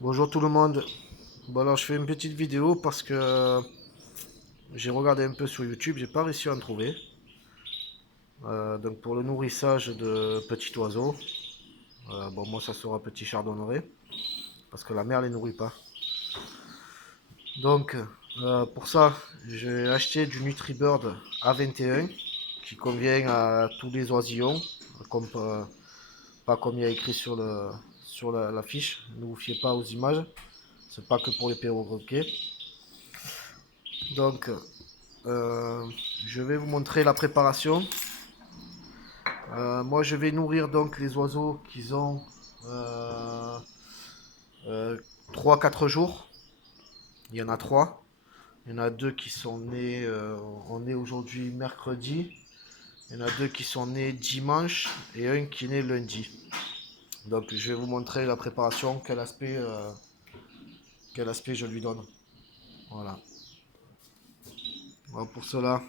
Bonjour tout le monde. Bon alors je fais une petite vidéo parce que j'ai regardé un peu sur YouTube, j'ai pas réussi à en trouver. Donc pour le nourrissage de petits oiseaux, bon moi ça sera petit chardonneret parce que la mère les nourrit pas. Donc pour ça j'ai acheté du Nutribird A21 qui convient à tous les oisillons, comme, pas comme il y a écrit sur la fiche. Ne vous fiez pas aux images, c'est pas que pour les perroquets. Donc je vais vous montrer la préparation. Moi, je vais nourrir donc les oiseaux qui ont euh, euh, 3-4 jours. Il y en a 3. Il y en a 2 qui sont nés, on est aujourd'hui mercredi. Il y en a 2 qui sont nés dimanche et un qui est né lundi. Donc, je vais vous montrer la préparation, quel aspect je lui donne. Voilà. Alors pour cela,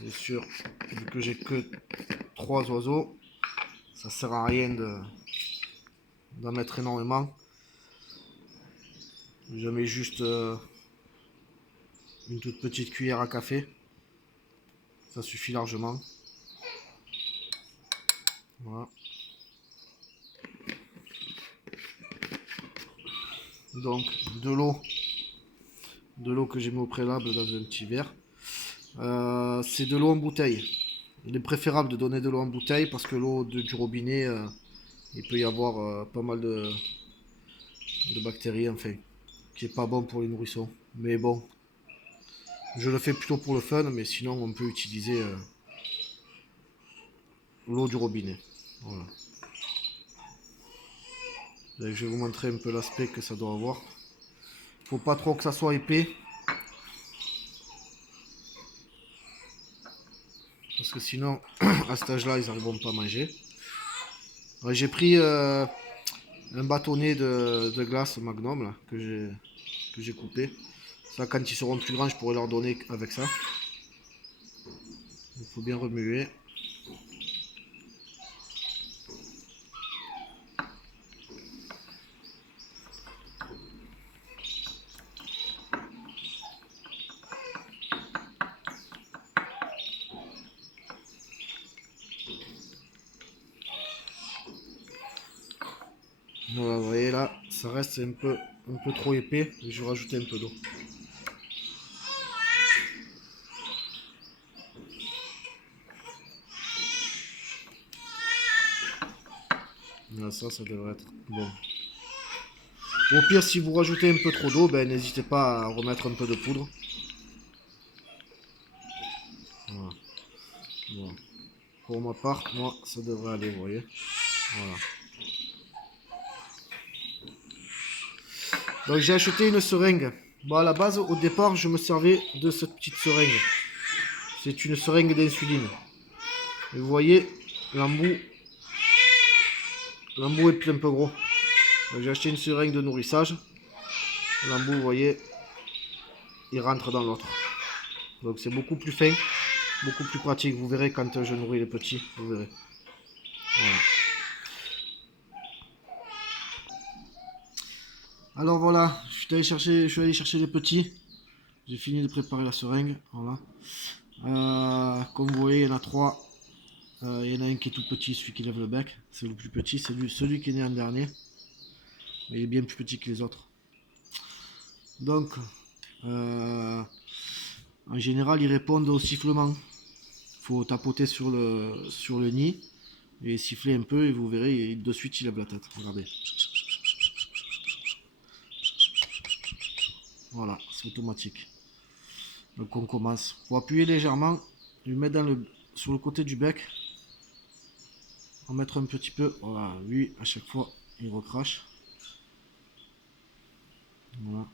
bien sûr, vu que j'ai que 3 oiseaux, ça sert à rien d'en mettre énormément. Je mets juste une toute petite cuillère à café. Ça suffit largement. Voilà. Donc de l'eau que j'ai mis au préalable dans un petit verre. C'est de l'eau en bouteille. Il est préférable de donner de l'eau en bouteille parce que l'eau du robinet, il peut y avoir pas mal de bactéries, enfin, qui est pas bon pour les nourrissons. Mais bon, je le fais plutôt pour le fun, mais sinon on peut utiliser l'eau du robinet. Voilà. Donc, je vais vous montrer un peu l'aspect que ça doit avoir. Faut pas trop que ça soit épais, parce que sinon, à cet âge-là, ils n'arriveront pas à manger. Ouais, j'ai pris un bâtonnet de glace Magnum là, que j'ai coupé. Ça, quand ils seront plus grands, je pourrai leur donner avec ça. Il faut bien remuer. Voilà, vous voyez là, ça reste un peu trop épais. Et je vais rajouter un peu d'eau. Voilà, ça devrait être bon. Au pire, si vous rajoutez un peu trop d'eau, ben, n'hésitez pas à remettre un peu de poudre. Voilà. Voilà. Pour ma part, moi, ça devrait aller, vous voyez. Voilà. Donc j'ai acheté une seringue. Bon, à la base, au départ, je me servais de cette petite seringue. C'est une seringue d'insuline. Et vous voyez, l'embout, l'embout est un peu gros. Donc j'ai acheté une seringue de nourrissage. L'embout, vous voyez, il rentre dans l'autre. Donc c'est beaucoup plus fin, beaucoup plus pratique. Vous verrez quand je nourris les petits, vous verrez. Voilà. Alors voilà, je suis allé chercher les petits. J'ai fini de préparer la seringue. Voilà. Comme vous voyez, il y en a 3. Il y en a un qui est tout petit, celui qui lève le bec. C'est le plus petit, c'est celui qui est né en dernier. Mais il est bien plus petit que les autres. Donc, euh, en général, ils répondent au sifflement. Il faut tapoter sur le nid et siffler un peu et vous verrez, et de suite il lève la tête. Regardez. Voilà, c'est automatique. Donc on commence. Il faut appuyer légèrement, lui mettre sur le côté du bec, en mettre un petit peu. Voilà, lui, à chaque fois, il recrache. Voilà.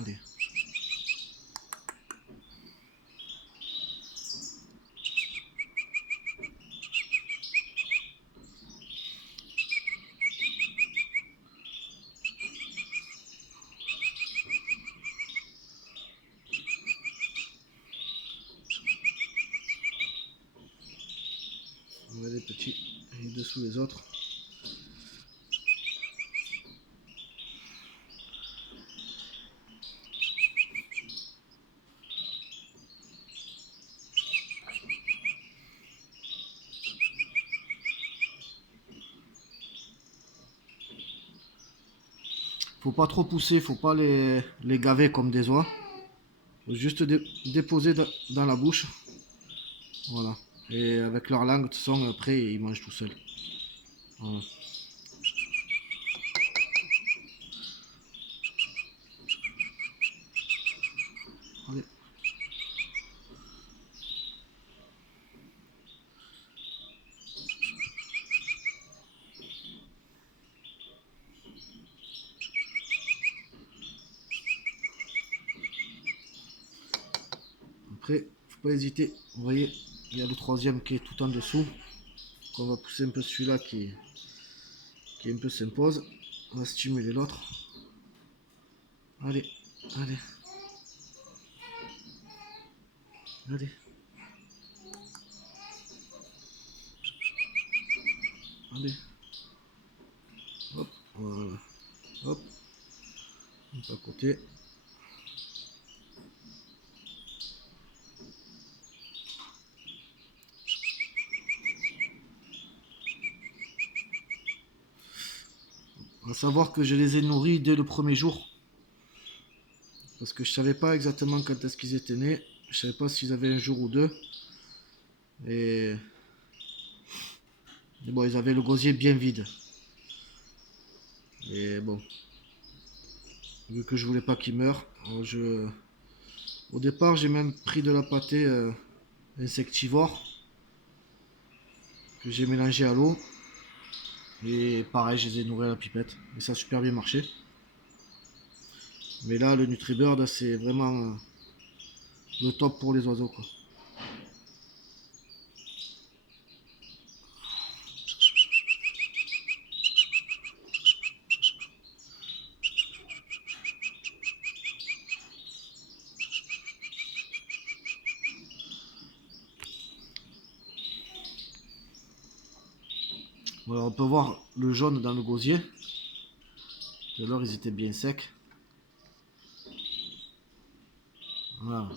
Allez. On va les petits et dessous les autres. Faut pas trop pousser, faut pas les gaver comme des oies. Faut juste déposer dans la bouche. Voilà. Et avec leur langue, de toute façon, après, ils mangent tout seuls. Voilà. Allez. Après, faut pas hésiter. Vous voyez, il y a le troisième qui est tout en dessous. On va pousser un peu celui-là qui un peu s'impose. On va stimuler l'autre. Allez, allez. Allez. Allez. Hop, voilà. Hop. Un peu à côté. À savoir que je les ai nourris dès le premier jour. Parce que je savais pas exactement quand est-ce qu'ils étaient nés. Je savais pas s'ils avaient un jour ou deux. Et bon, ils avaient le gosier bien vide. Et bon, vu que je voulais pas qu'ils meurent, au départ j'ai même pris de la pâtée insectivore que j'ai mélangé à l'eau. Et pareil, je les ai nourris à la pipette. Et ça a super bien marché. Mais là, le NutriBird, c'est vraiment le top pour les oiseaux, quoi. Voilà, on peut voir le jaune dans le gosier. Tout à l'heure, ils étaient bien secs. Voilà.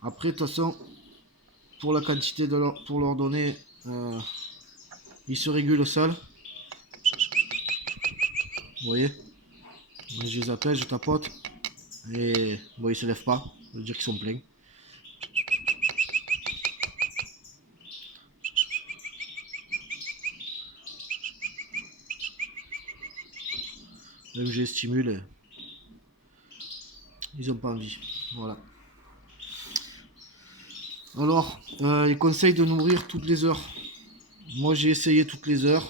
Après, de toute façon, pour la quantité pour leur donner, ils se régulent seuls. Vous voyez, moi, je les appelle, je tapote. Et bon, ils se lèvent pas. Ça veut dire qu'ils sont pleins. Même je les stimule, ils ont pas envie. Voilà. Alors, il conseille de nourrir toutes les heures. Moi, j'ai essayé toutes les heures.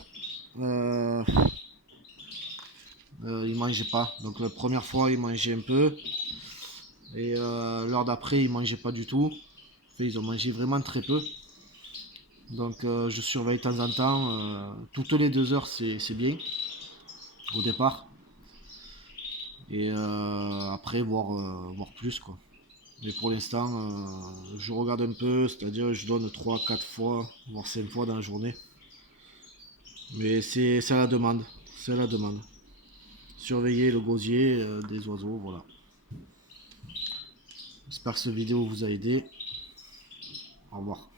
Ils mangeaient pas. Donc, la première fois, ils mangeaient un peu. Et l'heure d'après, ils mangeaient pas du tout. Enfin, ils ont mangé vraiment très peu. Donc, je surveille de temps en temps. Toutes les 2 heures, c'est bien. Au départ. Et après, voir plus, quoi. Mais pour l'instant, je regarde un peu, c'est-à-dire je donne 3 4 fois, voire 5 fois dans la journée. Mais c'est à la demande. C'est à la demande. Surveiller le gosier des oiseaux, voilà. J'espère que cette vidéo vous a aidé. Au revoir.